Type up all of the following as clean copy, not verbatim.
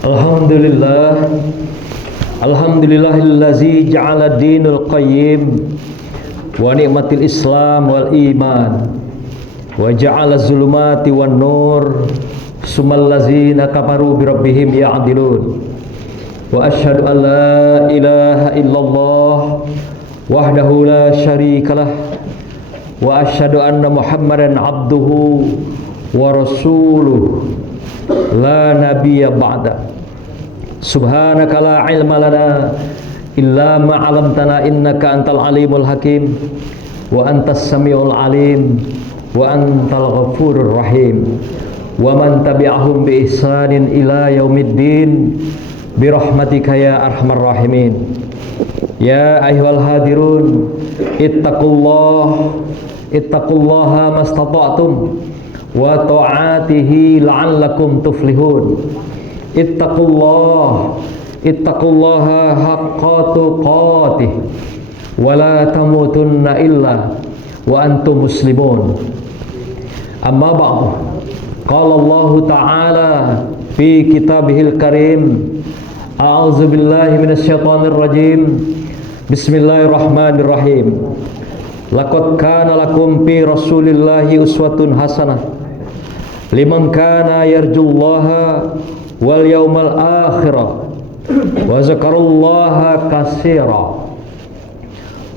Alhamdulillah, Alhamdulillahillazi ja'ala dinul qayyim wa ni'matil islam wal iman wa ja'ala zulumati wan nur summal ladzina kafaru bi rabbihim ya'dilun wa asyhadu an la ilaha illallah wahdahu la syarikalah wa asyhadu anna muhammadan abduhu wa rasuluh la nabiyya ba'da. Subhanaka la ilma lana illa ma 'allamtana innaka antal alimul hakim wa antas samiul alim wa antal ghafurur rahim wa man tabi'ahum bi ihsanin ila yaumiddin bi rahmatika ya arhamar rahimin. Ya ayyuhal hadirun ittaqullaha mastata'tum wa ta'atihi la'allakum tuflihun. Ittaqullaha haqqa tuqatih wa la tamutunna illa wa antum muslimun. Amma ba'du. Qala Allah Ta'ala fi kitabihil karim, a'udzu billahi minasyaitonir rajim. Bismillahirrahmanirrahim. Laqad kana lakum fi Rasulillahi uswatun hasanah liman kana yarjullaha wal yaumal akhirah wa zakarullaha katsira.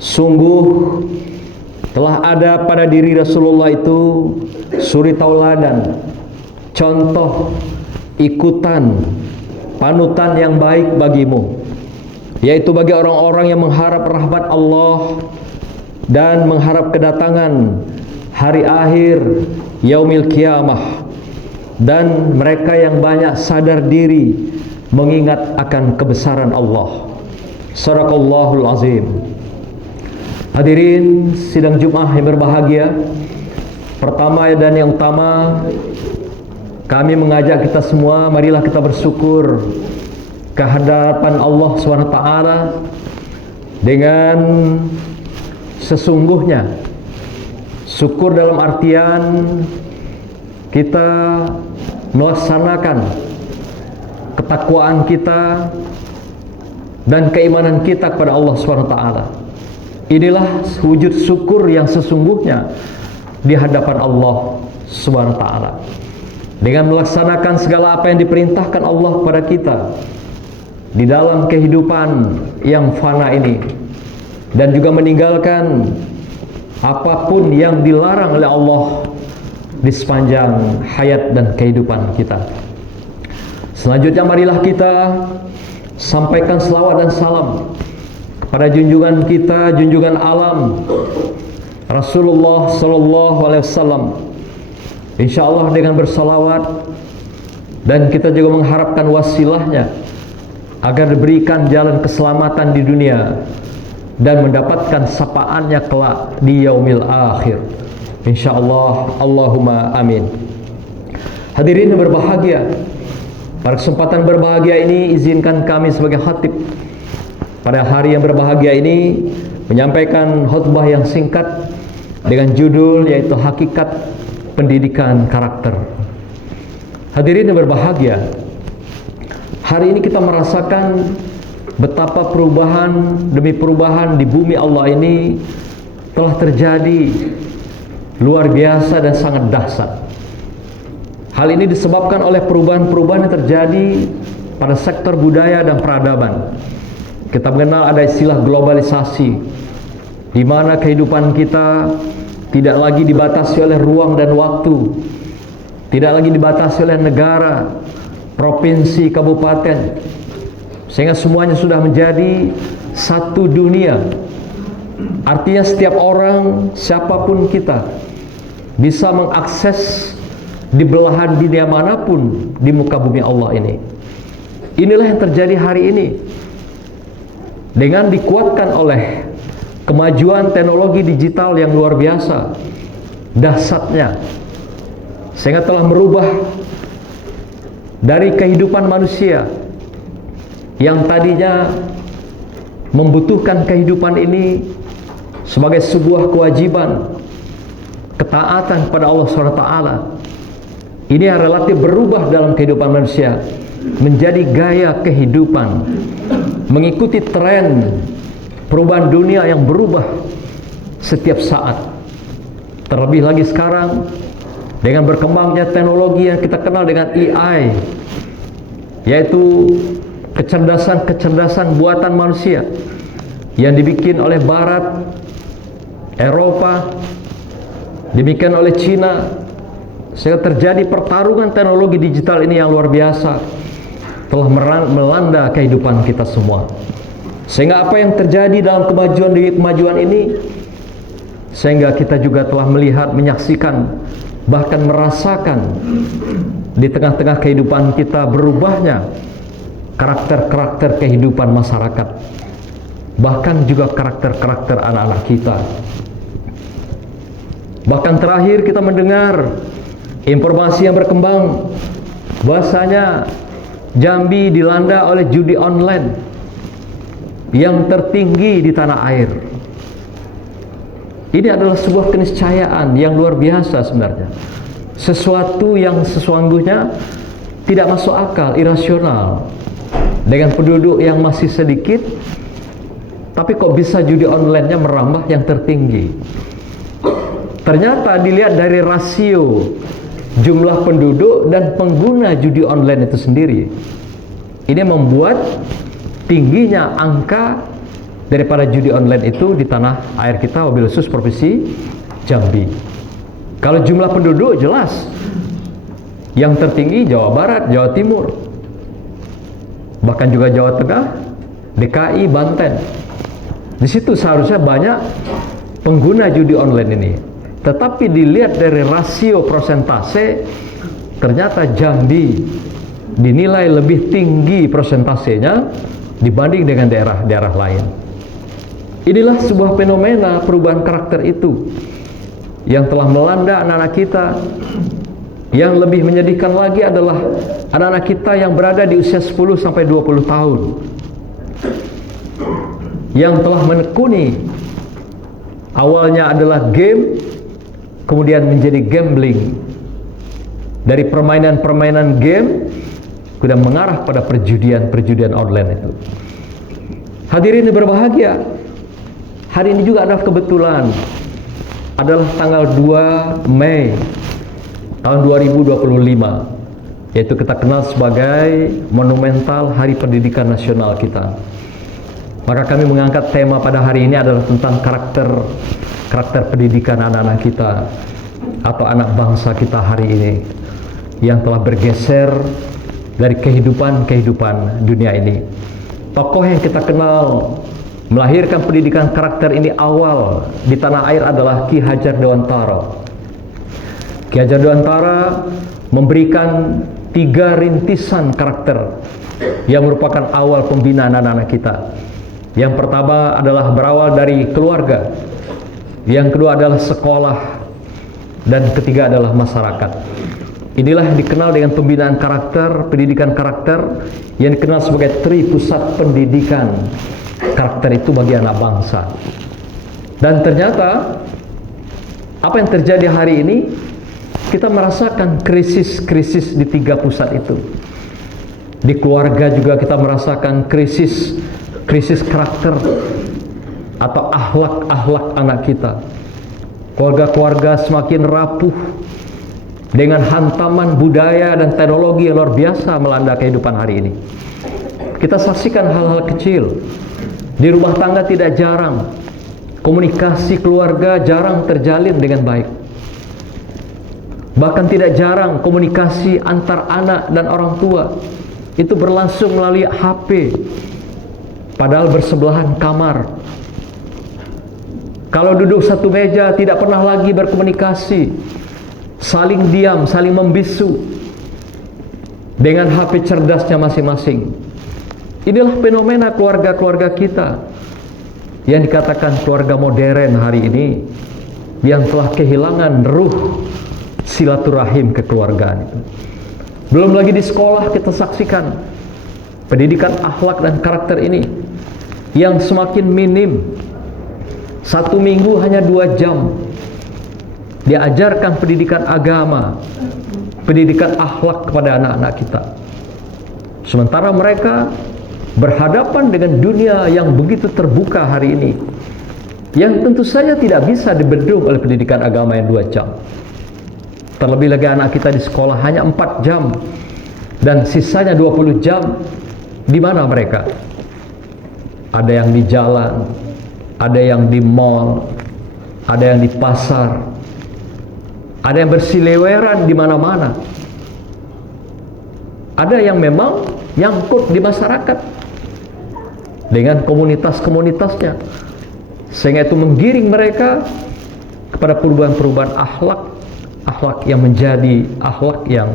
Sungguh telah ada pada diri Rasulullah itu suri tauladan, contoh, ikutan, panutan yang baik bagimu, yaitu bagi orang-orang yang mengharap rahmat Allah dan mengharap kedatangan hari akhir yaumil kiamah, dan mereka yang banyak sadar diri mengingat akan kebesaran Allah. Sadaqallahul azim. Hadirin sidang Jumat yang berbahagia, pertama dan yang utama, kami mengajak kita semua, marilah kita bersyukur kehadapan Allah SWT dengan sesungguhnya. Syukur dalam artian kita melaksanakan ketakwaan kita dan keimanan kita kepada Allah SWT. Inilah wujud syukur yang sesungguhnya di hadapan Allah SWT. Dengan melaksanakan segala apa yang diperintahkan Allah kepada kita di dalam kehidupan yang fana ini, dan juga meninggalkan apapun yang dilarang oleh Allah di sepanjang hayat dan kehidupan kita. Selanjutnya marilah kita sampaikan selawat dan salam kepada junjungan kita, junjungan alam, Rasulullah Sallallahu Alaihi Wasallam. Insya Allah dengan bersalawat, dan kita juga mengharapkan wasilahnya agar diberikan jalan keselamatan di dunia dan mendapatkan sapaannya kelak di yaumil akhir. InsyaAllah, Allahumma amin. Hadirin yang berbahagia, pada kesempatan berbahagia ini izinkan kami sebagai khatib pada hari yang berbahagia ini menyampaikan khutbah yang singkat dengan judul yaitu Hakikat Pendidikan Karakter. Hadirin yang berbahagia, hari ini kita merasakan betapa perubahan demi perubahan di bumi Allah ini telah terjadi luar biasa dan sangat dahsyat. Hal ini disebabkan oleh perubahan-perubahan yang terjadi pada sektor budaya dan peradaban. Kita mengenal ada istilah globalisasi, di mana kehidupan kita tidak lagi dibatasi oleh ruang dan waktu, tidak lagi dibatasi oleh negara, provinsi, kabupaten, sehingga semuanya sudah menjadi satu dunia. Artinya setiap orang, siapapun kita, bisa mengakses di belahan dunia manapun di muka bumi Allah ini. Inilah yang terjadi hari ini, dengan dikuatkan oleh kemajuan teknologi digital yang luar biasa dahsyatnya, sehingga telah merubah dari kehidupan manusia yang tadinya membutuhkan kehidupan ini sebagai sebuah kewajiban, ketaatan kepada Allah SWT. Ini yang relatif berubah dalam kehidupan manusia menjadi gaya kehidupan, mengikuti tren perubahan dunia yang berubah setiap saat. Terlebih lagi sekarang dengan berkembangnya teknologi yang kita kenal dengan AI, yaitu kecerdasan buatan manusia yang dibikin oleh Barat, Eropa, dibikin oleh Cina, sehingga terjadi pertarungan teknologi digital ini yang luar biasa, telah melanda kehidupan kita semua. Sehingga apa yang terjadi dalam kemajuan ini, sehingga kita juga telah melihat, menyaksikan, bahkan merasakan di tengah-tengah kehidupan kita berubahnya karakter-karakter kehidupan masyarakat, bahkan juga karakter-karakter anak-anak kita. Bahkan terakhir kita mendengar informasi yang berkembang bahwasanya Jambi dilanda oleh judi online yang tertinggi di tanah air. Ini adalah sebuah keniscayaan yang luar biasa sebenarnya. Sesuatu yang sesungguhnya tidak masuk akal, irasional. Dengan penduduk yang masih sedikit, tapi kok bisa judi online-nya merambah yang tertinggi. Ternyata dilihat dari rasio jumlah penduduk dan pengguna judi online itu sendiri, ini membuat tingginya angka daripada judi online itu di tanah air kita, wabil khusus provinsi Jambi. Kalau jumlah penduduk jelas yang tertinggi Jawa Barat, Jawa Timur, bahkan juga Jawa Tengah, DKI, Banten. Di situ seharusnya banyak pengguna judi online ini. Tetapi dilihat dari rasio persentase, ternyata Jambi dinilai lebih tinggi persentasenya dibanding dengan daerah-daerah lain. Inilah sebuah fenomena perubahan karakter itu yang telah melanda anak-anak kita. Yang lebih menyedihkan lagi adalah anak-anak kita yang berada di usia 10 sampai 20 tahun yang telah menekuni, awalnya adalah game, kemudian menjadi gambling. Dari permainan-permainan game sudah mengarah pada perjudian online itu. Hadirin yang berbahagia, hari ini juga adalah kebetulan, adalah tanggal 2 Mei tahun 2025, yaitu kita kenal sebagai monumental Hari Pendidikan Nasional kita. Maka kami mengangkat tema pada hari ini adalah tentang karakter pendidikan anak-anak kita atau anak bangsa kita hari ini yang telah bergeser dari kehidupan dunia ini. Tokoh yang kita kenal melahirkan pendidikan karakter ini awal di tanah air adalah Ki Hajar Dewantara. Ki Hajar Dewantara memberikan 3 rintisan karakter yang merupakan awal pembinaan anak-anak kita. Yang pertama adalah berawal dari keluarga, yang kedua adalah sekolah, dan ketiga adalah masyarakat. Inilah yang dikenal dengan pembinaan karakter, pendidikan karakter, yang dikenal sebagai Tri Pusat Pendidikan Karakter itu bagi anak bangsa. Dan ternyata apa yang terjadi hari ini, kita merasakan krisis-krisis di 3 pusat itu. Di keluarga juga kita merasakan krisis karakter atau akhlak anak kita. Keluarga-keluarga semakin rapuh dengan hantaman budaya dan teknologi yang luar biasa melanda kehidupan hari ini. Kita saksikan hal-hal kecil. Di rumah tangga tidak jarang komunikasi keluarga jarang terjalin dengan baik. Bahkan tidak jarang komunikasi antar anak dan orang tua itu berlangsung melalui HP, padahal bersebelahan kamar. Kalau duduk satu meja tidak pernah lagi berkomunikasi, saling diam, saling membisu dengan HP cerdasnya masing-masing. Inilah fenomena keluarga-keluarga kita yang dikatakan keluarga modern hari ini, yang telah kehilangan ruh silaturahim kekeluargaan itu. Belum lagi di sekolah kita saksikan pendidikan akhlak dan karakter ini yang semakin minim. 1 minggu hanya 2 jam diajarkan pendidikan agama, pendidikan akhlak kepada anak-anak kita. Sementara mereka berhadapan dengan dunia yang begitu terbuka hari ini, yang tentu saja tidak bisa dibendung oleh pendidikan agama yang 2 jam. Terlebih lagi anak kita di sekolah hanya 4 jam, dan sisanya 20 jam di mana mereka? Ada yang di jalan, ada yang di mall, ada yang di pasar, ada yang bersiliweran di mana-mana. Ada yang memang nyangkut di masyarakat dengan komunitas-komunitasnya, sehingga itu menggiring mereka kepada perubahan-perubahan akhlak yang menjadi akhlak yang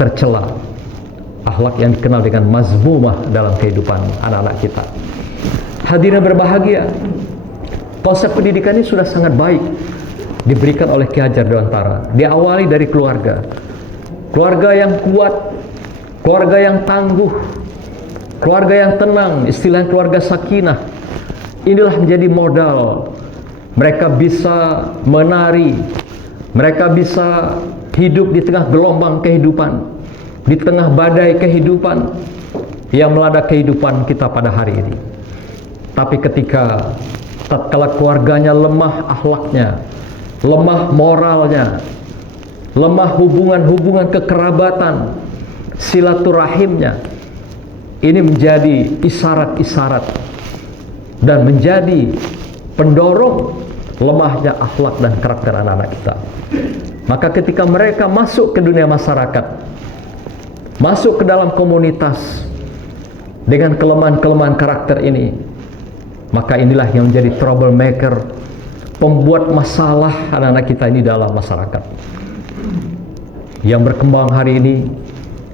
tercela, akhlak yang dikenal dengan mazmumah dalam kehidupan anak-anak kita. Hadirin berbahagia, konsep pendidikan ini sudah sangat baik diberikan oleh Ki Hajar Dewantara. Diawali dari keluarga, keluarga yang kuat, keluarga yang tangguh, keluarga yang tenang, istilah keluarga sakinah. Inilah menjadi modal mereka bisa menari, mereka bisa hidup di tengah gelombang kehidupan, di tengah badai kehidupan yang melanda kehidupan kita pada hari ini. Tapi ketika tatkala keluarganya lemah akhlaknya, lemah moralnya, lemah hubungan-hubungan kekerabatan, silaturahimnya, ini menjadi isyarat-isyarat dan menjadi pendorong lemahnya akhlak dan karakter anak-anak kita. Maka ketika mereka masuk ke dunia masyarakat, masuk ke dalam komunitas dengan kelemahan-kelemahan karakter ini, maka inilah yang menjadi troublemaker, pembuat masalah anak-anak kita ini dalam masyarakat yang berkembang hari ini,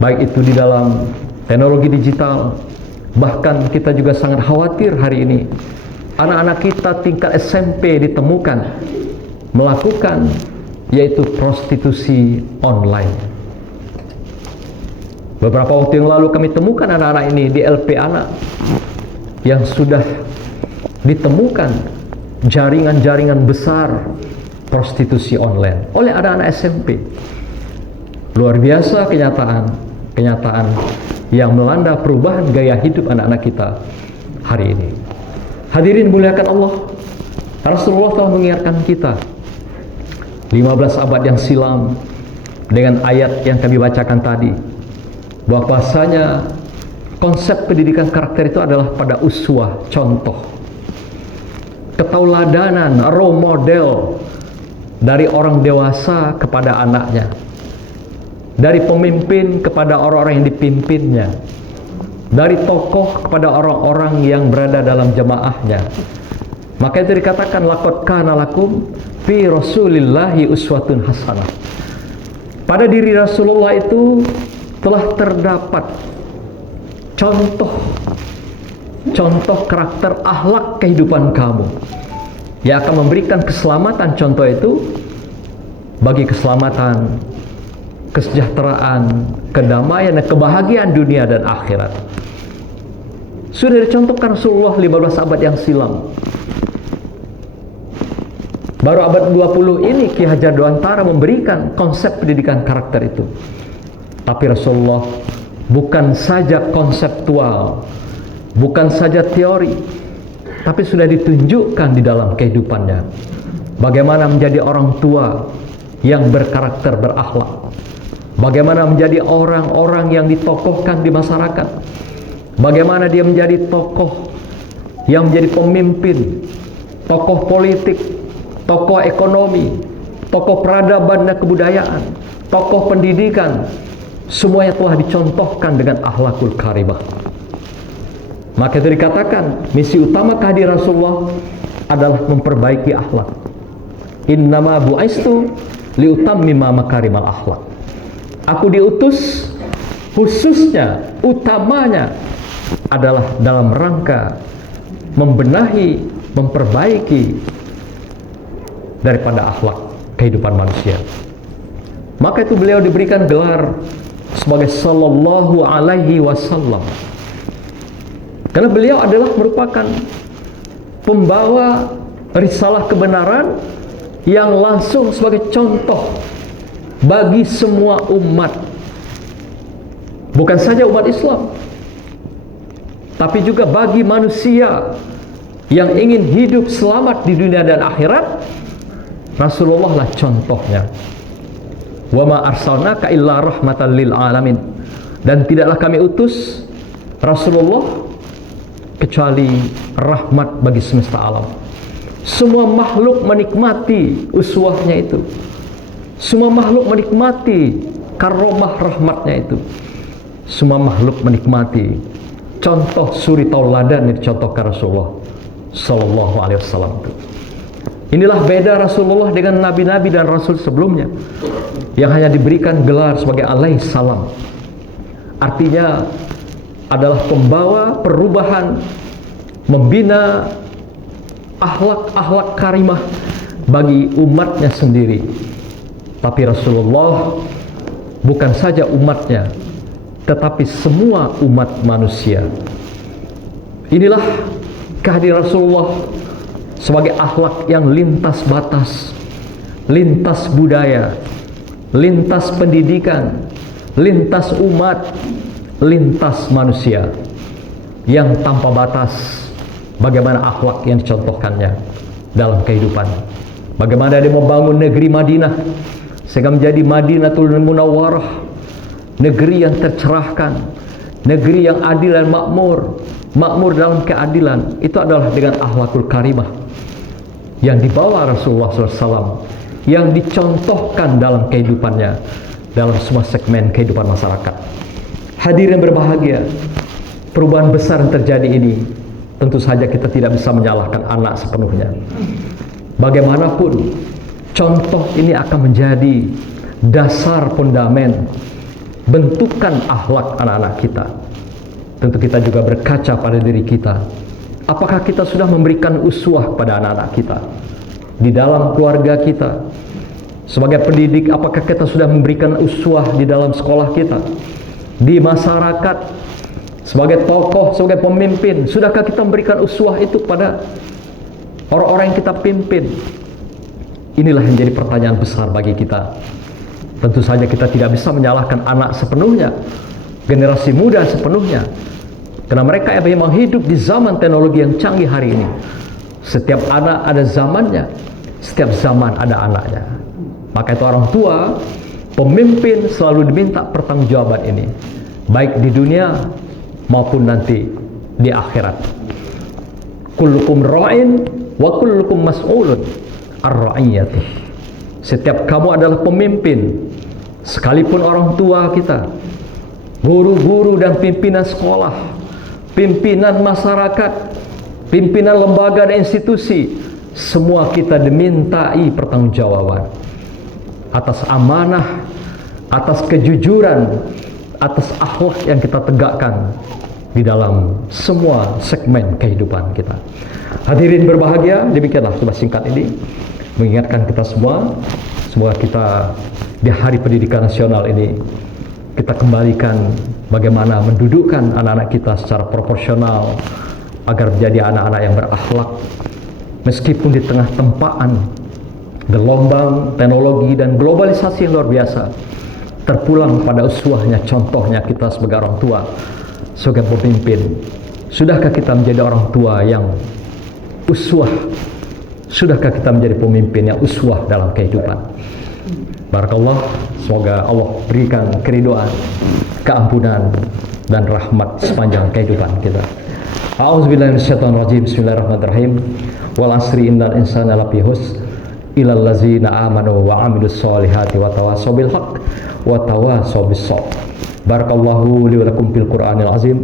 baik itu di dalam teknologi digital. Bahkan kita juga sangat khawatir hari ini anak-anak kita tingkat SMP ditemukan melakukan yaitu prostitusi online. Beberapa waktu yang lalu kami temukan anak-anak ini di LP anak yang sudah ditemukan jaringan-jaringan besar prostitusi online oleh anak-anak SMP. Luar biasa kenyataan yang melanda perubahan gaya hidup anak-anak kita hari ini. Hadirin muliakan Allah, Rasulullah telah mengingatkan kita 15 abad yang silam dengan ayat yang kami bacakan tadi, bahwasanya konsep pendidikan karakter itu adalah pada uswah, contoh, ketauladanan, role model dari orang dewasa kepada anaknya, dari pemimpin kepada orang-orang yang dipimpinnya, dari tokoh kepada orang-orang yang berada dalam jemaahnya. Maka itu dikatakan laqad kana lakum fi rasulillahi uswatun hasanah. Pada diri Rasulullah itu telah terdapat contoh karakter akhlak kehidupan kamu yang akan memberikan keselamatan. Contoh itu bagi keselamatan, kesejahteraan, kedamaian dan kebahagiaan dunia dan akhirat. Sudah dicontohkan Rasulullah 15 abad yang silam. Baru abad 20 ini Ki Hajar Dewantara memberikan konsep pendidikan karakter itu. Tapi Rasulullah bukan saja konseptual, bukan saja teori, tapi sudah ditunjukkan di dalam kehidupannya bagaimana menjadi orang tua yang berkarakter, berakhlak, bagaimana menjadi orang-orang yang ditokohkan di masyarakat, bagaimana dia menjadi tokoh yang menjadi pemimpin, tokoh politik, tokoh ekonomi, tokoh peradaban dan kebudayaan, tokoh pendidikan. Semuanya telah dicontohkan dengan akhlakul karimah. Maka itu dikatakan misi utama kehadiran Rasulullah adalah memperbaiki akhlak. Innama bu'istu liutammima makarimal akhlak. Aku diutus khususnya, utamanya adalah dalam rangka membenahi, memperbaiki daripada akhlak kehidupan manusia. Maka itu beliau diberikan gelar sebagai sallallahu alaihi wasallam, karena beliau adalah merupakan pembawa risalah kebenaran yang langsung sebagai contoh bagi semua umat, bukan saja umat Islam, tapi juga bagi manusia yang ingin hidup selamat di dunia dan akhirat. Rasulullah lah contohnya. Wa ma arsalnaka illa rahmatan lil alamin. Dan tidaklah kami utus Rasulullah kecuali rahmat bagi semesta alam. Semua makhluk menikmati uswahnya itu. Semua makhluk menikmati karomah rahmatnya itu. Semua makhluk menikmati contoh suri tauladan yang dicontohkan Rasulullah Sallallahu Alaihi Wasallam itu. Inilah beda Rasulullah dengan nabi-nabi dan rasul sebelumnya yang hanya diberikan gelar sebagai alaihi salam. Artinya adalah pembawa perubahan, membina akhlak-akhlak karimah bagi umatnya sendiri. Tapi Rasulullah bukan saja umatnya, tetapi semua umat manusia. Inilah kehadiran Rasulullah sebagai akhlak yang lintas batas, lintas budaya, lintas pendidikan, lintas umat, lintas manusia, yang tanpa batas. Bagaimana akhlak yang dicontohkannya dalam kehidupan. Bagaimana dia membangun negeri Madinah sehingga menjadi Madinatul Munawwarah, negeri yang tercerahkan, negeri yang adil dan makmur, makmur dalam keadilan. Itu adalah dengan akhlakul karimah yang dibawa Rasulullah SAW, yang dicontohkan dalam kehidupannya, dalam semua segmen kehidupan masyarakat. Hadirin berbahagia, perubahan besar yang terjadi ini, tentu saja kita tidak bisa menyalahkan anak sepenuhnya. Bagaimanapun, contoh ini akan menjadi dasar fondamen bentukan akhlak anak-anak kita. Tentu kita juga berkaca pada diri kita. Apakah kita sudah memberikan uswah pada anak-anak kita? Di dalam keluarga kita, sebagai pendidik, apakah kita sudah memberikan uswah di dalam sekolah kita? Di masyarakat, sebagai tokoh, sebagai pemimpin, sudahkah kita memberikan uswah itu pada orang-orang yang kita pimpin? Inilah yang jadi pertanyaan besar bagi kita. Tentu saja kita tidak bisa menyalahkan anak sepenuhnya, generasi muda sepenuhnya, karena mereka yang memang hidup di zaman teknologi yang canggih hari ini. Setiap anak ada zamannya, setiap zaman ada anaknya. Maka itu orang tua, pemimpin selalu diminta pertanggungjawaban ini, baik di dunia maupun nanti di akhirat. Kullukum ra'in wa kullukum mas'ulun ar-ra'iyati. Setiap kamu adalah pemimpin, sekalipun orang tua kita, guru-guru dan pimpinan sekolah, pimpinan masyarakat, pimpinan lembaga dan institusi, semua kita dimintai pertanggungjawaban atas amanah, atas kejujuran, atas akhlak yang kita tegakkan di dalam semua segmen kehidupan kita. Hadirin berbahagia, demikianlah cuma singkat ini mengingatkan kita semua. Semoga kita di Hari Pendidikan Nasional ini kita kembalikan bagaimana mendudukkan anak-anak kita secara proporsional agar menjadi anak-anak yang berakhlak, meskipun di tengah tempaan gelombang teknologi dan globalisasi yang luar biasa. Terpulang pada uswahnya, contohnya kita sebagai orang tua, sebagai pemimpin. Sudahkah kita menjadi orang tua yang uswah? Sudahkah kita menjadi pemimpin yang uswah dalam kehidupan? Barakallah, semoga Allah berikan keridhaan, keampunan dan rahmat sepanjang kehidupan kita. A'udzubillahi minasyaitonir rajim. Bismillahirrahmanirrahim. Wal asri innal insana lafi khusr illal ladzina amanu wa amilus solihati wa tawassaw bil haqq wa tawassaw bis sabr. Barakallahu li wa lakum fil Qur'anil azim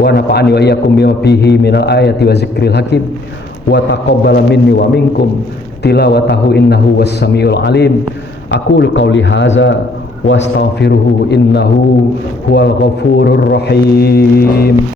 wa nafa'ani wa iyyakum bima fihi minal ayati wa zikril hakim wa taqabbala minni wa minkum tilawatahu innahu was-sami'ul alim. Aqulu qawli hadza wa astaghfiruhu innahu huwal ghafurur rahim.